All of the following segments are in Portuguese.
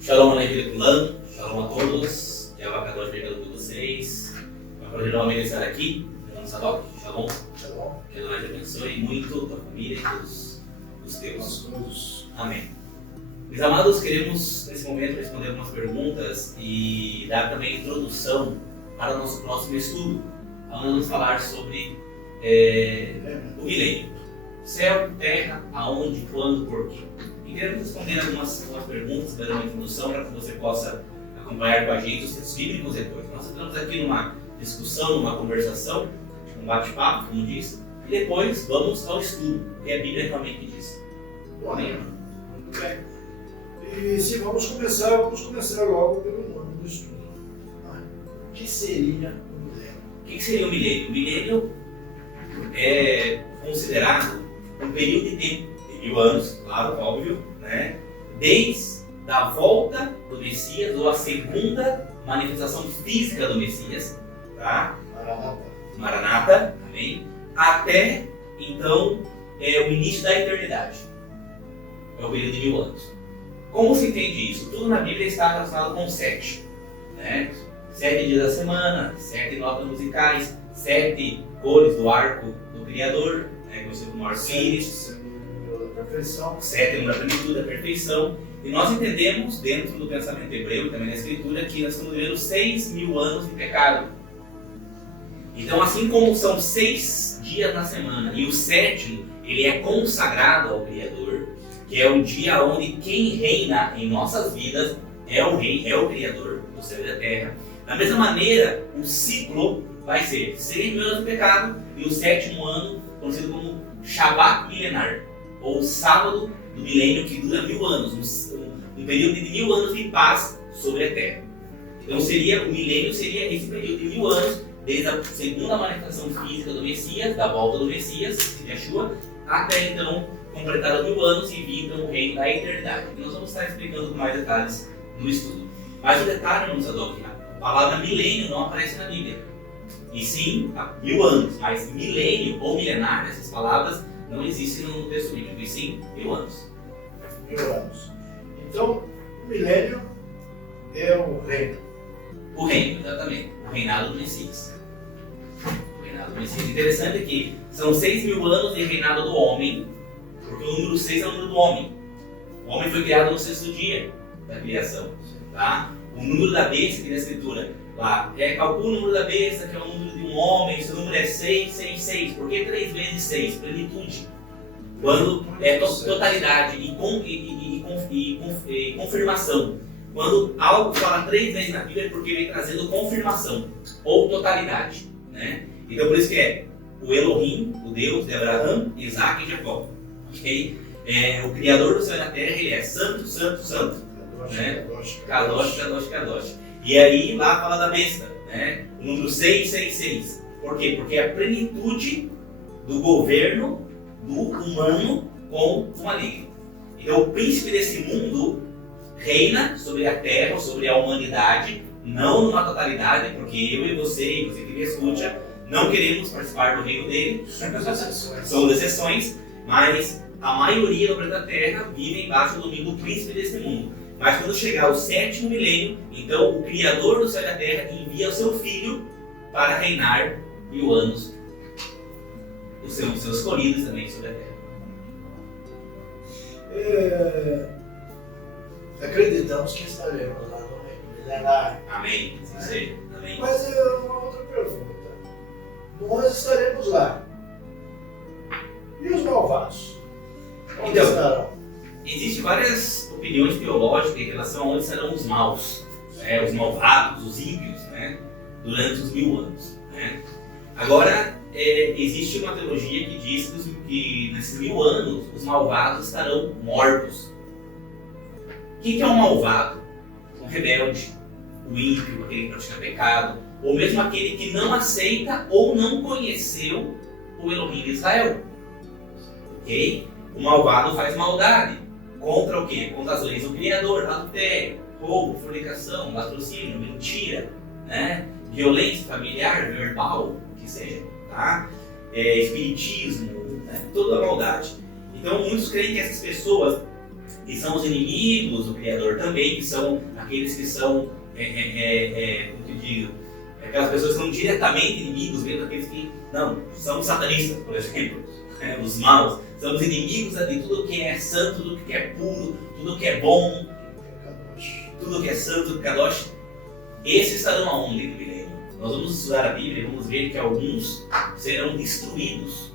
Shalom Aleichem Kulam, Shalom a todos, que é o Akadosh pregando com vocês. É um prazer novamente estar aqui, no Sadok. Shalom, Shalom. Que Deus te abençoe muito, tua família e todos os teus. Amém. Meus amados, queremos nesse momento responder algumas perguntas e dar também introdução para o nosso próximo estudo. Vamos falar sobre o milênio. Céu, terra, aonde, quando, por quê? E queremos responder algumas perguntas, dar uma introdução para que você possa acompanhar com a gente os textos bíblicos depois. Nós estamos aqui numa discussão, numa conversação, um bate-papo, como disse, e depois vamos ao estudo, que a Bíblia realmente diz. Amém? Muito bem. E se vamos começar logo pelo nome do estudo. O que seria o milênio? O que seria o milênio? O milênio é considerado um período de tempo, de 1000 anos, claro, óbvio, né? Desde a volta do Messias, ou a segunda manifestação física do Messias, tá? Maranata, amém? Até, então, o início da eternidade. É o período de 1000 anos. Como se entende isso? Tudo na Bíblia está relacionado com 7, né? 7 dias da semana, 7 notas musicais, 7 cores do arco do Criador, conhecido como arco-íris, 7 número da plenitude, da perfeição. E nós entendemos, dentro do pensamento hebreu e também na Escritura, que nós estamos vivendo 6.000 anos de pecado. Então, assim como são 6 dias na semana e o 7º, ele é consagrado ao Criador, que é o dia onde quem reina em nossas vidas é o Rei, é o Criador do céu e da terra. Da mesma maneira, o ciclo vai ser 6.000 anos de pecado e o 7º ano, conhecido como Shabbat milenar, ou sábado do milênio, que dura 1000 anos, um período de 1000 anos de paz sobre a terra. Então o milênio seria esse período de 1000 anos, desde a segunda manifestação física do Messias, da volta do Messias, Yeshua, até então completar os 1000 anos e vir então o reino da eternidade. E nós vamos estar explicando com mais detalhes no estudo. Mas o detalhe, no Sadok, a palavra milênio não aparece na Bíblia. E sim, há 1000 anos, mas milênio ou milenar, essas palavras não existem no texto bíblico, e sim 1000 anos. 1000 anos. Então, o milênio é o reino. O reino, exatamente. O reinado do Messias. O reinado do Messias. Interessante é que são 6.000 anos de reinado do homem, porque o número 6 é o número do homem. O homem foi criado no 6º dia da criação. Tá? O número da besta, que na Escritura, lá, calcula o número da besta, que é o número de um homem, esse número é 6, 6, 6. Por que 3 vezes 6? Plenitude. Quando é totalidade e confirmação. Quando algo fala 3 vezes na Bíblia é porque vem trazendo confirmação ou totalidade, né? Então por isso que é o Elohim, o Deus de Abraão, Isaac e Jacó. Okay? O Criador do céu e da terra, ele é santo, santo, santo. Kadosh, Kadosh, Kadosh. E aí lá fala da besta, né? O número 666. Por quê? Porque é a plenitude do governo do humano com o maligno. Então o príncipe desse mundo reina sobre a terra, sobre a humanidade, não numa totalidade, porque eu e você que me escuta, não queremos participar do reino dele. São exceções, mas a maioria do planeta Terra vive embaixo do domínio do príncipe desse mundo. Mas quando chegar o 7º milênio, então o Criador do céu e da terra envia o seu Filho para reinar 1000 anos, os seus escolhidos também sobre a terra. Acreditamos que estaremos lá no reino milenar. Amém. Sim, amém. Mas uma outra pergunta. Nós estaremos lá. E os malvados? Onde estarão? Existem várias opiniões teológicas em relação a onde serão os maus, os malvados, os ímpios, né, durante os 1000 anos. Né? Agora, existe uma teologia que diz que nesses 1000 anos os malvados estarão mortos. O que é um malvado? Um rebelde, o ímpio, aquele que pratica pecado, ou mesmo aquele que não aceita ou não conheceu o Elohim de Israel. Ok? O malvado faz maldade. Contra o quê? Contra as leis do Criador, adultério, roubo, fornicação, latrocínio, mentira, né? Violência familiar, verbal, o que seja, tá? Espiritismo, né? Toda a maldade. Então muitos creem que essas pessoas e são os inimigos do Criador também, que são aqueles que são, como que eu digo, aquelas pessoas que são diretamente inimigos, mesmo aqueles que, não, são satanistas, por exemplo, os maus, são os inimigos de tudo que é santo, tudo que é puro, tudo que é bom, tudo que é santo, kadosh. Esses estarão aonde no milênio? Nós vamos estudar a Bíblia e vamos ver que alguns serão destruídos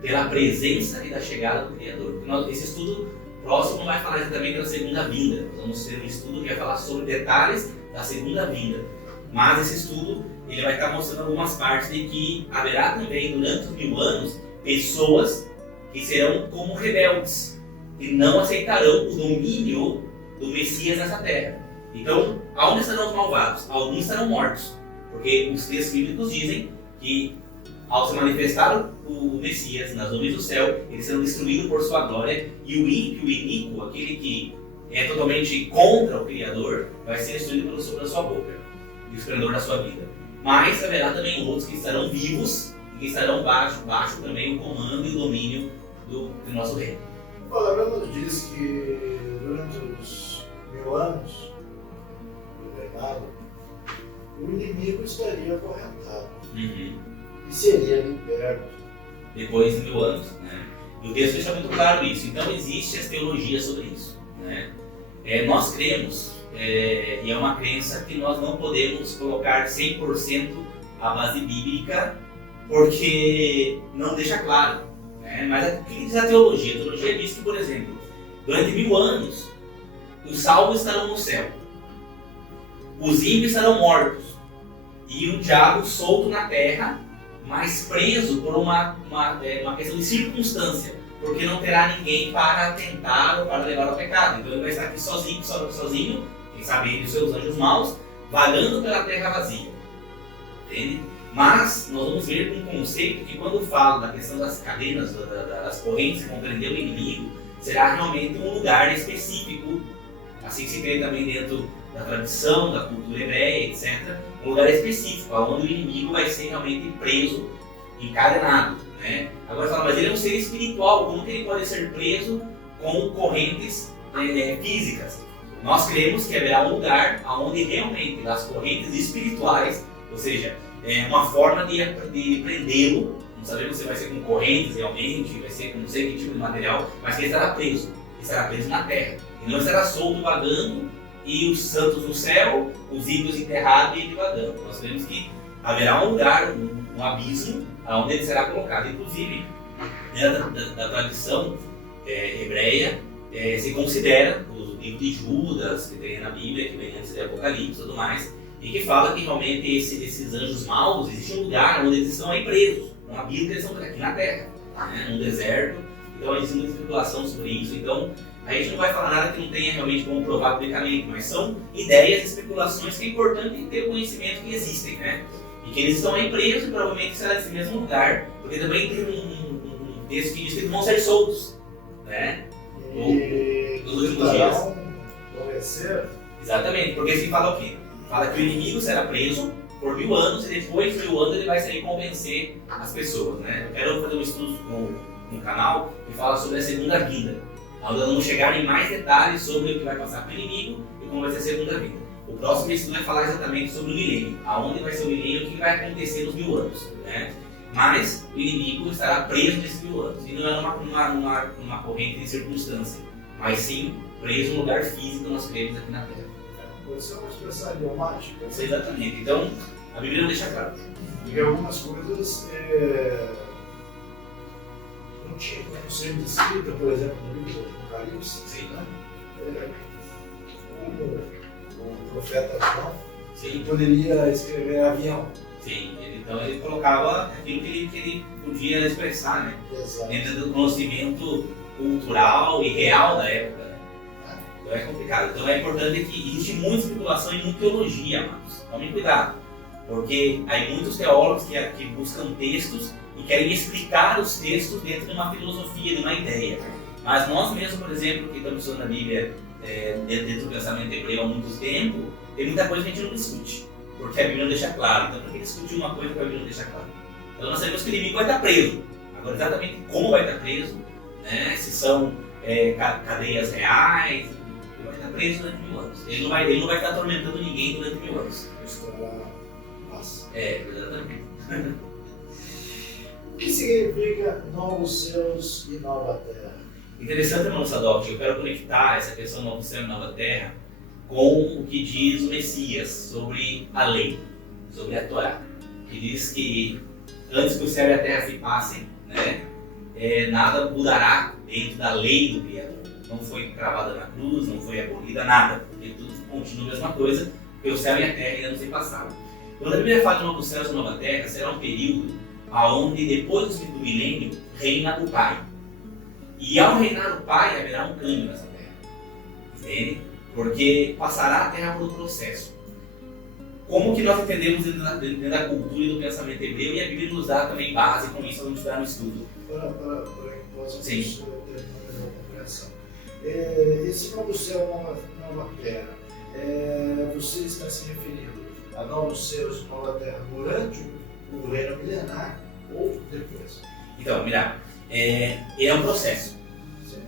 pela presença e da chegada do Criador. Esse estudo próximo vai falar exatamente da segunda vinda. Nós vamos ter um estudo que vai falar sobre detalhes da segunda vinda. Mas esse estudo ele vai estar mostrando algumas partes de que haverá também, durante os 1000 anos, pessoas que serão como rebeldes, que não aceitarão o domínio do Messias nessa terra. Então, aonde estarão os malvados? Alguns estarão mortos, porque os textos bíblicos dizem que ao se manifestar o Messias nas nuvens do céu, eles serão destruídos por sua glória, e o ímpio, o iníquo, aquele que é totalmente contra o Criador, vai ser destruído pelo sopro da sua boca e o esplendor da sua vida. Mas haverá também outros que estarão vivos e que estarão baixo também o comando e o domínio do nosso reino. A palavra nos diz que durante os 1000 anos do reinado, o inimigo estaria acorrentado e seria liberto. Depois de 1000 anos, né? E o texto deixa muito claro isso. Então existe as teologias sobre isso, né? Nós cremos, e é uma crença que nós não podemos colocar 100% a base bíblica, porque não deixa claro, né? Mas o que diz a teologia? A teologia diz que, por exemplo, durante 1000 anos, os salvos estarão no céu, os ímpios estarão mortos, e o diabo solto na terra, mas preso por uma questão de circunstância, porque não terá ninguém para tentar ou para levar ao pecado. Então ele vai estar aqui sozinho, quem sabe ele e os seus anjos maus, vagando pela terra vazia. Entende? Mas nós vamos ver um conceito que, quando fala da questão das cadenas, das correntes que vão prender o inimigo, será realmente um lugar específico, assim se crê também dentro da tradição, da cultura hebreia, etc. Um lugar específico, onde o inimigo vai ser realmente preso, encadenado, né? Agora fala, mas ele é um ser espiritual, como que ele pode ser preso com correntes físicas? Nós cremos que haverá um lugar onde realmente as correntes espirituais, ou seja, uma forma de prendê-lo, não sabemos se vai ser com correntes realmente, vai ser com não sei que tipo de material, mas que ele estará preso na terra, e não estará solto vagando, e os santos no céu, os ímpios enterrados e ele vagando. Nós cremos que haverá um lugar, um abismo, onde ele será colocado. Inclusive, da tradição hebreia, se considera o livro de Judas, que tem na Bíblia, que vem antes de Apocalipse e tudo mais, e que fala que realmente esses anjos maus, existe um lugar onde eles estão aí presos, não habitam, eles estão aqui na terra, né, num deserto. Então existe muita especulação sobre isso. Então a gente não vai falar nada que não tenha realmente como provar publicamente, mas são ideias, especulações que é importante ter o conhecimento que existem, né? E que eles estão aí presos e provavelmente será nesse mesmo lugar, porque também tem um texto que diz que eles vão ser soltos, né? Nos últimos dias. Exatamente, porque assim fala o quê? Fala que o inimigo será preso por 1000 anos e depois de 1000 anos ele vai sair convencer as pessoas, né? Eu quero fazer um estudo no canal que fala sobre a segunda vinda, onde nós vamos chegar em mais detalhes sobre o que vai passar para o inimigo e como vai ser a segunda vinda. O próximo estudo vai falar exatamente sobre o milênio, aonde vai ser o milênio e o que vai acontecer nos 1000 anos, né? Mas o inimigo estará preso nesses 1000 anos, e não é numa corrente de circunstância, mas sim preso no lugar físico que nós cremos aqui na Terra. Pode ser uma expressão idiomática. Exatamente. Então, a Bíblia não deixa claro. E algumas coisas não tinham como ser descritas, por exemplo, no livro do Apocalipse. Sim. Né? O profeta João, Sim. poderia escrever avião. Sim, então ele colocava aquilo que ele podia expressar, né? Exato. Dentro do conhecimento cultural e real da época, né? Então é complicado. Então é importante que existe muita especulação e muita teologia, amados. Tomem cuidado, porque há muitos teólogos que buscam textos e querem explicar os textos dentro de uma filosofia, de uma ideia. Mas nós mesmos, por exemplo, que estamos estudando a Bíblia dentro do pensamento hebreu há muito tempo, tem muita coisa que a gente não discute, porque a Bíblia não deixa claro. Então, por que discutir uma coisa que a Bíblia não deixa claro? Então, nós sabemos que o inimigo vai estar preso. Agora, exatamente como vai estar preso, né? Se são cadeias reais, ele vai estar preso durante 1000 anos. Ele não vai estar atormentando ninguém durante 1000 anos. Paz. Exatamente. O que significa novos céus e nova terra? Interessante, irmão Sadoc, eu quero conectar essa questão novo céu e nova terra com o que diz o Messias sobre a lei, sobre a Torá, que diz que antes que o céu e a terra se passem, né, nada mudará dentro da lei do Criador. Não foi cravada na cruz, não foi abolida, nada, porque tudo continua a mesma coisa, porque o céu e a terra ainda não se passaram. Quando a Bíblia fala de novo céu e nova terra, será um período onde depois do fim do milênio reina o Pai. E ao reinar o Pai haverá um câmbio nessa terra, entende? Porque passará a terra por um processo. Como que nós entendemos dentro da cultura e do pensamento hebreu, e a Bíblia nos dá também base, com isso vamos estudar no estudo. Para que possa ter uma melhor compreensão. Esse novo céu e nova terra, você está se referindo a novos céus e nova terra durante o reino milenar ou depois? Então, mira, é um processo.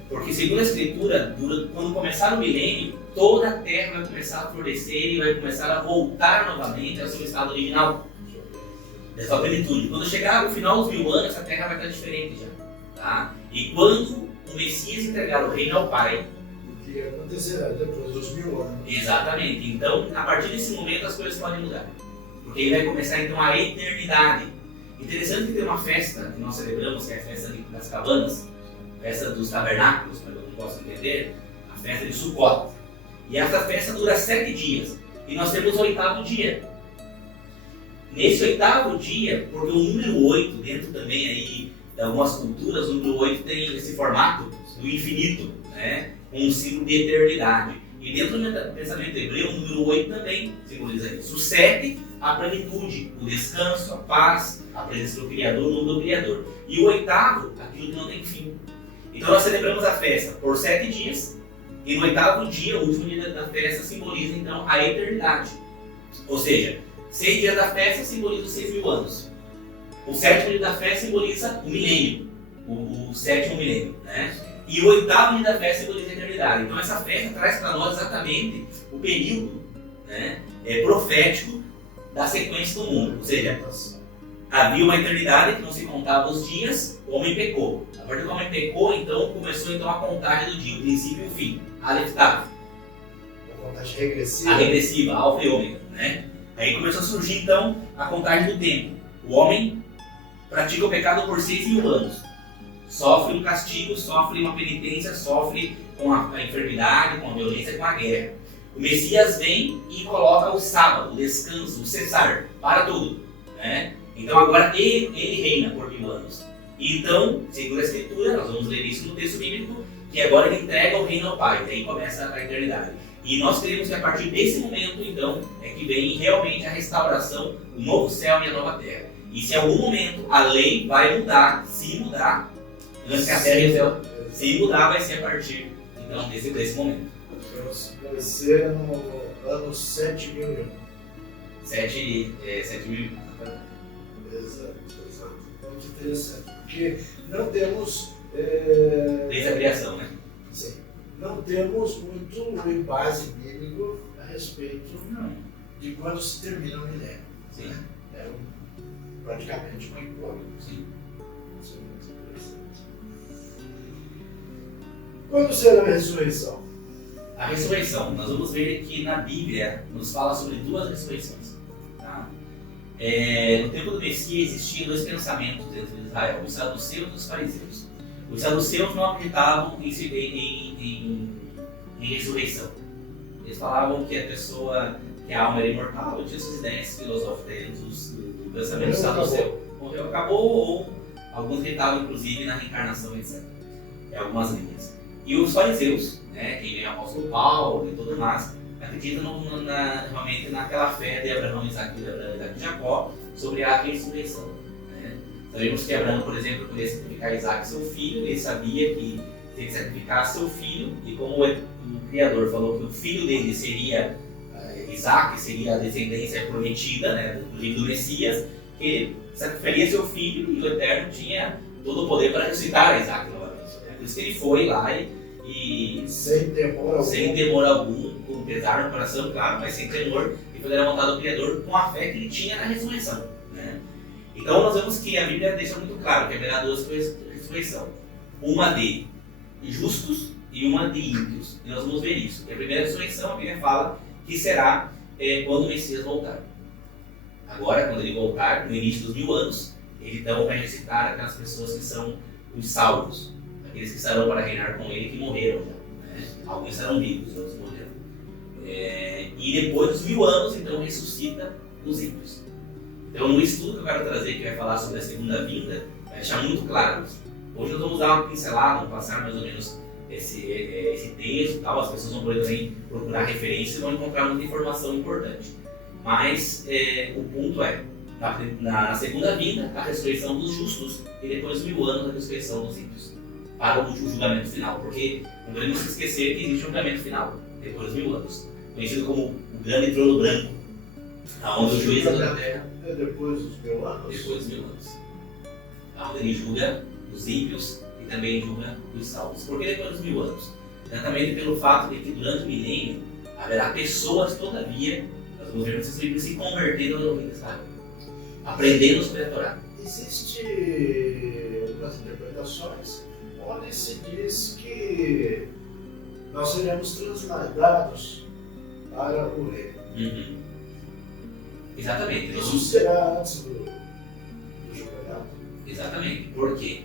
Porque segundo a Escritura, quando começar o milênio, toda a terra vai começar a florescer e vai começar a voltar novamente ao seu estado original, da sua plenitude. Quando chegar o final dos 1000 anos, essa terra vai estar diferente já. Tá? E quando o Messias entregar o reino ao Pai, o que acontecerá depois dos 1000 anos? Exatamente. Então, a partir desse momento, as coisas podem mudar. Porque ele vai começar então a eternidade. Interessante que tem uma festa que nós celebramos, que é a festa das cabanas, a festa dos tabernáculos, para eu não posso entender, a festa de Sukkot. E essa festa dura 7 dias. E nós temos o 8º dia. Nesse 8º dia, porque o número 8, dentro também aí de algumas culturas, o número 8 tem esse formato do infinito, né? Um símbolo de eternidade. E dentro do pensamento hebreu, o número 8 também simboliza isso. O 7, a plenitude, o descanso, a paz, a presença do Criador, o nome do Criador. E o 8º, aquilo que não tem fim. Então nós celebramos a festa por 7 dias, e no 8º dia, o último dia da festa, simboliza então a eternidade. Ou seja, 6 dias da festa simbolizam os 6.000 anos. O 7º dia da festa simboliza o milênio, o 7º milênio, né? E o 8º dia da festa simboliza a eternidade. Então essa festa traz para nós exatamente o período, né, profético da sequência do mundo. Ou seja, havia uma eternidade que não se contava os dias, o homem pecou. A partir do homem pecou, então começou então a contagem do dia, o princípio e o fim. Aleph Tav. A contagem regressiva. A regressiva, alfa e ômega, né? Aí começou a surgir então a contagem do tempo. O homem pratica o pecado por 6.000 anos. Sofre um castigo, sofre uma penitência, sofre com a enfermidade, com a violência, com a guerra. O Messias vem e coloca o sábado, o descanso, o cessar, para tudo, né? Então agora ele reina por 1000 anos. Então, segundo a Escritura, nós vamos ler isso no texto bíblico, que agora ele entrega o reino ao Pai, daí começa a eternidade. E nós queremos que a partir desse momento, então, é que vem realmente a restauração, o novo céu e a nova terra. E se em algum momento a lei vai mudar, se mudar, antes que a terra e o céu, se mudar, vai ser a partir então, desse momento. Vai ser no ano 7.000. 7.000. Exato. Muito interessante. Porque não temos. Desde a criação, né? Sim. Não temos muito base bíblico a respeito de quando se termina o milênio. Sim. Né? É praticamente uma incógnita. Sim. Isso é muito interessante. Quando será a ressurreição? A ressurreição, nós vamos ver que na Bíblia nos fala sobre 2 ressurreições. Tá? No tempo do Messias existiam 2 pensamentos dentro de Israel, os saduceus e os fariseus. Os saduceus não acreditavam em ressurreição. Eles falavam que a alma era imortal, tinha essas ideias filosóficas do pensamento saduceu. Morreu, acabou, ou alguns acreditavam inclusive na reencarnação, etc. Algumas linhas. E os fariseus, né, quem vem o apóstolo Paulo e tudo mais, acreditam realmente naquela fé de Abraão, Isaac e Jacó sobre a ressurreição. Né? Sabemos que Abraão, por exemplo, poderia sacrificar Isaac, seu filho, ele sabia que tem que sacrificar seu filho, e como o Criador falou que o filho dele seria Isaac, seria a descendência prometida, né, do livro do Messias, ele sacrificaria seu filho e o Eterno tinha todo o poder para ressuscitar Isaac novamente. Né? Por isso que ele foi lá e sem temor algum, com pesar no coração, claro, mas sem temor, e poder apontar ao Criador com a fé que ele tinha na ressurreição. Né? Então nós vemos que a Bíblia deixa muito claro que haverá duas ressurreições, uma de justos e uma de ímpios. E nós vamos ver isso. E a primeira ressurreição, a Bíblia fala que será quando o Messias voltar. Agora, quando ele voltar, no início dos 1000 anos, ele então vai ressuscitar aquelas pessoas que são os salvos, aqueles que estarão para reinar com ele, que morreram já. Né? Alguns estarão vivos, outros morreram. E depois dos 1000 anos, então, ressuscita os ímpios. Então, no estudo que eu quero trazer, que vai falar sobre a segunda vinda, vai deixar muito claro isso. Hoje nós vamos dar uma pincelada, vamos passar mais ou menos esse texto e tal. As pessoas vão poder também procurar referência e vão encontrar muita informação importante. Mas o ponto é, na segunda vinda, a ressurreição dos justos e depois dos 1000 anos, a ressurreição dos ímpios. Para o julgamento final, porque não podemos esquecer que existe um julgamento final, depois dos 1000 anos. Conhecido como o grande trono branco, onde o juiz da terra... depois dos 1000 anos? Depois dos 1000 anos. Onde ele julga os ímpios e também julga os salvos. Por que depois dos 1000 anos? Exatamente pelo fato de que durante o milênio haverá pessoas, todavia, nós vamos ver nesses livros, se convertendo no reino de Israel, aprendendo sobre a Torá. Existe algumas interpretações onde se diz que nós seremos transladados para o reino. Uhum. Exatamente. Isso será antes do julgamento? Exatamente. Por quê?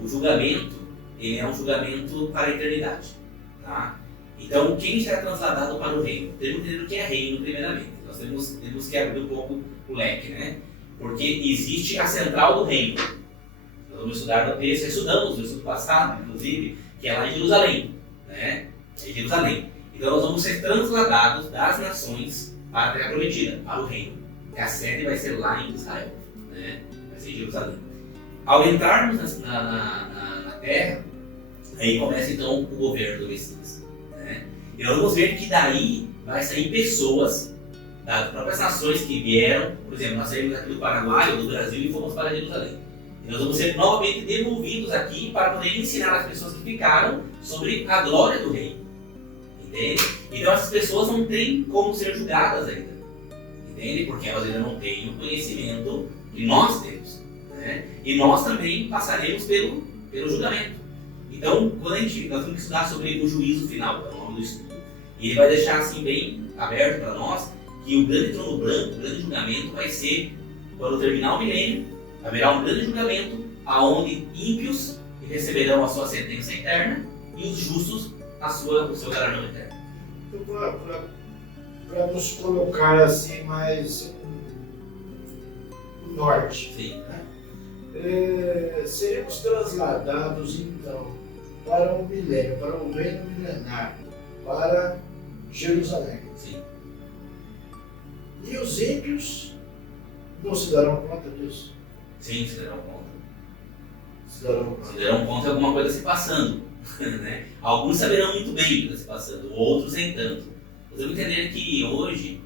O julgamento, ele é um julgamento para a eternidade. Tá? Então, quem será transladado para o reino? Temos que entender o que é reino, primeiramente. Nós temos que abrir um pouco o leque, né? Porque existe a central do reino. Nós vamos estudar no texto, estudamos no estudo passado, inclusive, que é lá em Jerusalém. Né? É Jerusalém. Então, nós vamos ser transladados das nações para a terra prometida, para o reino. E a sede vai ser lá em Israel. Né? Vai ser em Jerusalém. Ao entrarmos na terra, aí começa então o governo do Messias. Né? E nós vamos ver que daí vai sair pessoas das próprias nações que vieram. Por exemplo, nós saímos aqui do Paraguai ou do Brasil e fomos para Jerusalém. E nós vamos ser novamente devolvidos aqui para poder ensinar as pessoas que ficaram sobre a glória do reino. Entende? Então essas pessoas não têm como ser julgadas ainda. Entende? Porque elas ainda não têm o conhecimento que nós temos. Né? E nós também passaremos pelo julgamento. Então, quando nós temos que estudar sobre o juízo final, é o nome do estudo. E ele vai deixar assim bem aberto para nós que o grande trono branco, o grande julgamento vai ser quando terminar o milênio, haverá um grande julgamento aonde ímpios receberão a sua sentença eterna e os justos o seu galardão eterno. Então, para nos colocar assim mais no norte, sim, né? Seremos transladados então para o milênio, para o reino milenar, para Jerusalém. Sim. E os ímpios não se darão conta disso? Sim, se darão conta. Se darão conta. Se darão conta de alguma coisa se passando. Né? Alguns saberão muito bem o que está se passando, outros nem tanto. Nós devemos entender que hoje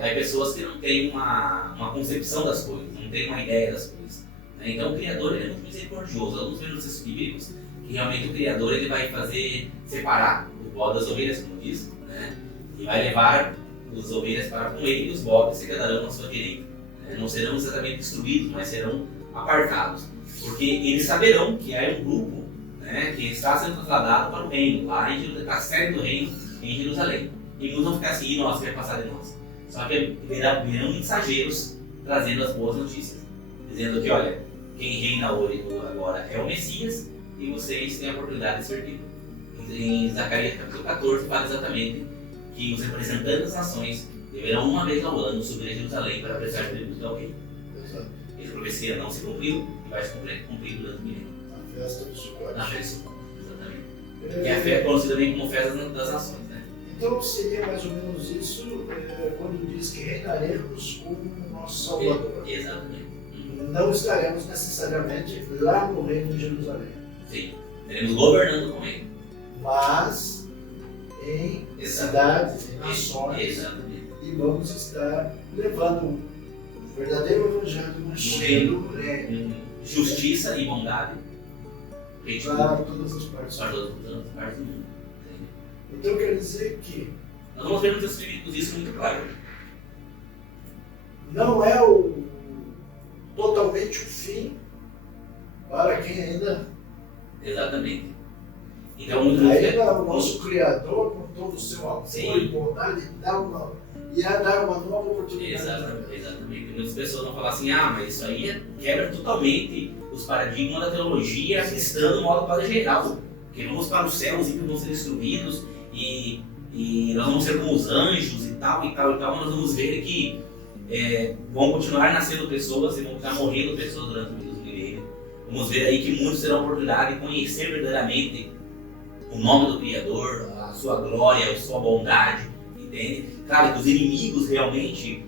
há pessoas que não têm uma concepção das coisas, não têm uma ideia das coisas. Né? Então o Criador ele é muito misericordioso. Vamos ver nos textos bíblicos que realmente o Criador ele vai fazer separar o bode das ovelhas, como diz, né? E vai levar as ovelhas para com ele e os bodes se quedarão na sua direita. Né? Não serão exatamente destruídos, mas serão apartados. Porque eles saberão que há um grupo, né, que está sendo trasladado para o reino, lá a sede do reino em Jerusalém. E muitos vão ficar assim, e nós, vai passar de nós. Só que virão mensageiros trazendo as boas notícias, dizendo que, olha, quem reina hoje agora é o Messias e vocês têm a oportunidade de servir. Em Zacarias capítulo 14 fala exatamente que os representantes das nações deverão uma vez ao ano subir a Jerusalém para prestar tributo ao rei. Essa profecia não se cumpriu e vai se cumprir durante o milênio. Na festa do Sukkot. Na festa do Sukkot, exatamente. Que é a festa conhecida também como festa das nações, né? Então seria mais ou menos isso quando diz que reinaremos com o nosso Salvador. Exatamente. Não estaremos necessariamente lá no reino de Jerusalém. Sim, estaremos governando com ele. Mas em cidades, em nações. Exatamente. E vamos estar levando o verdadeiro evangelho no reino. Justiça e bondade. Repete para tudo. todas as partes. Para todas as partes do mundo. Entende? Então quer dizer que Nós vamos ver nos textos bíblicos isso muito claro. não é totalmente o fim para quem ainda. Exatamente. Então, muito Ainda o nosso Criador, com todo o seu amor Sim. e bondade, ia dar uma nova oportunidade. Exatamente. Muitas pessoas vão falar assim, mas isso aí quebra totalmente os paradigmas da teologia cristã no modo quase geral. Porque vamos para os céus e vamos ser destruídos e nós vamos ser como os anjos e tal, mas nós vamos ver que vão continuar nascendo pessoas e vão estar morrendo pessoas durante o milênio. Vamos ver aí que muitos terão a oportunidade de conhecer verdadeiramente o nome do Criador, a sua glória, a sua bondade, entende? Claro que os inimigos realmente,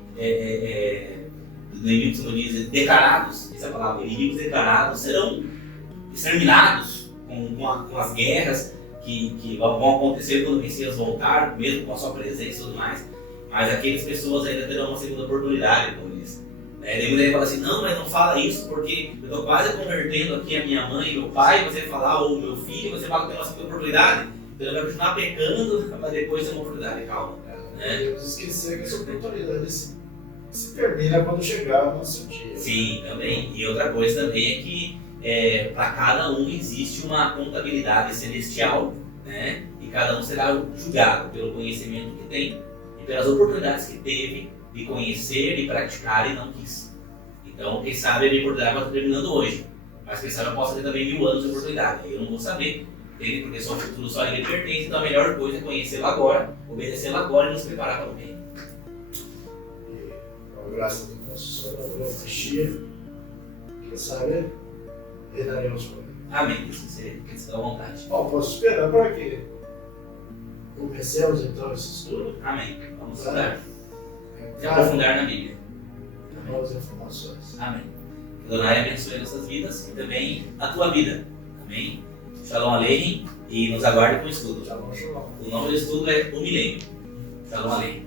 inimigos, como diz, declarados, essa palavra, inimigos declarados serão exterminados com as guerras que vão acontecer quando o Messias voltar, mesmo com a sua presença e tudo mais, mas aquelas pessoas ainda terão uma segunda oportunidade, como diz. Daí muita gente fala assim, não, mas não fala isso porque eu estou quase convertendo aqui a minha mãe e meu pai, você falar, ou meu filho, você fala que tem uma segunda oportunidade, então ele vai continuar pecando, mas depois tem uma oportunidade, calma. Devemos esquecer que essa oportunidade se termina quando chegar o nosso dia. Sim, também. E outra coisa também é que para cada um existe uma contabilidade celestial, né? E cada um será julgado pelo conhecimento que tem e pelas oportunidades que teve de conhecer e praticar e não quis. Então, quem sabe a minha oportunidade vai estar terminando hoje, mas quem sabe eu posso ter também 1000 anos de oportunidade. Eu não vou saber, entende? Porque só o futuro só a ele pertence, então a melhor coisa é conhecê-lo agora, obedecê-lo agora e nos preparar para o reino. E com a graça do nosso Salvador, Messias, quem sabe, reinaremos com ele. Amém. Que você está à vontade. Bom, posso esperar para que comecemos então esse estudo. Amém. Vamos estudar. Se aprofundar na Bíblia. Novas informações. Amém. Que Adonai abençoe nossas vidas e também a tua vida. Amém. Shalom Aleichem e nos aguarde com o estudo. Shalom, shalom. O nome do estudo é O Milênio. Shalom Aleichem.